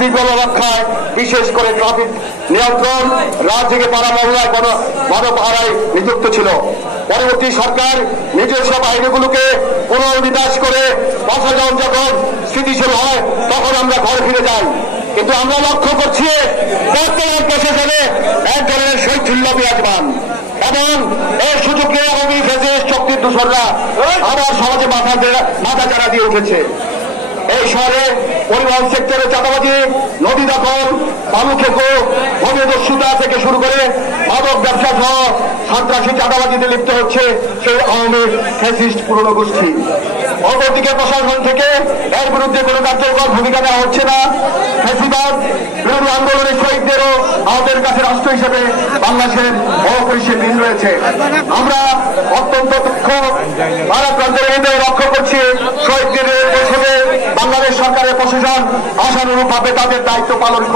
শৃঙ্খলা রক্ষায়, বিশেষ করে ট্রাফিক নিয়ন্ত্রণ, রাত জেগে পাড়া মহল্লায় গণপাহারায় নিযুক্ত ছিল। পরবর্তী সরকার নিজস্ব বাহিনীগুলোকে পুনর্বিন্যাস করে প্রশাসন যখন স্থিতিশীল হয় তখন আমরা ঘরে ফিরে যাই। কিন্তু আমরা লক্ষ্য করছি বর্তমান প্রশাসনে এক ধরনের শৈথিল্য বিরাজমান এবং এই সুযোগে আওয়ামী ফ্যাসিস্ট শক্তির দূষণরা আবার সমাজে মাথা চাড়া দিয়ে উঠেছে। এই শহরে পরিবহন সেক্টরে চাঁদাবাজি, নদী দখল, বালু খেকো, ভূমিদস্যুতা থেকে শুরু করে মাদক ব্যবসা সহ সন্ত্রাসী চাঁদাবাজিতে লিপ্ত হচ্ছে সেই আওয়ামী ফ্যাসিস্ট পুরনো গোষ্ঠী। অপরদিকে প্রশাসন থেকে এর বিরুদ্ধে কোনো কার্যকর ভূমিকা নেওয়া হচ্ছে না। ফ্যাসিবাদ বিরোধী আন্দোলনের শহীদদেরও আমাদের কাছে রাষ্ট্র হিসেবে বাংলাদেশের অপরিসীম ঋণ রয়েছে। আমরা অত্যন্ত দুঃখ ভারতবর্ষের হৃদয়ে লক্ষ্য করছি শহীদদের পরিষদে বাংলাদেশ সরকারের প্রশাসন আশানুরূপ ভাবে তাদের দায়িত্ব পালন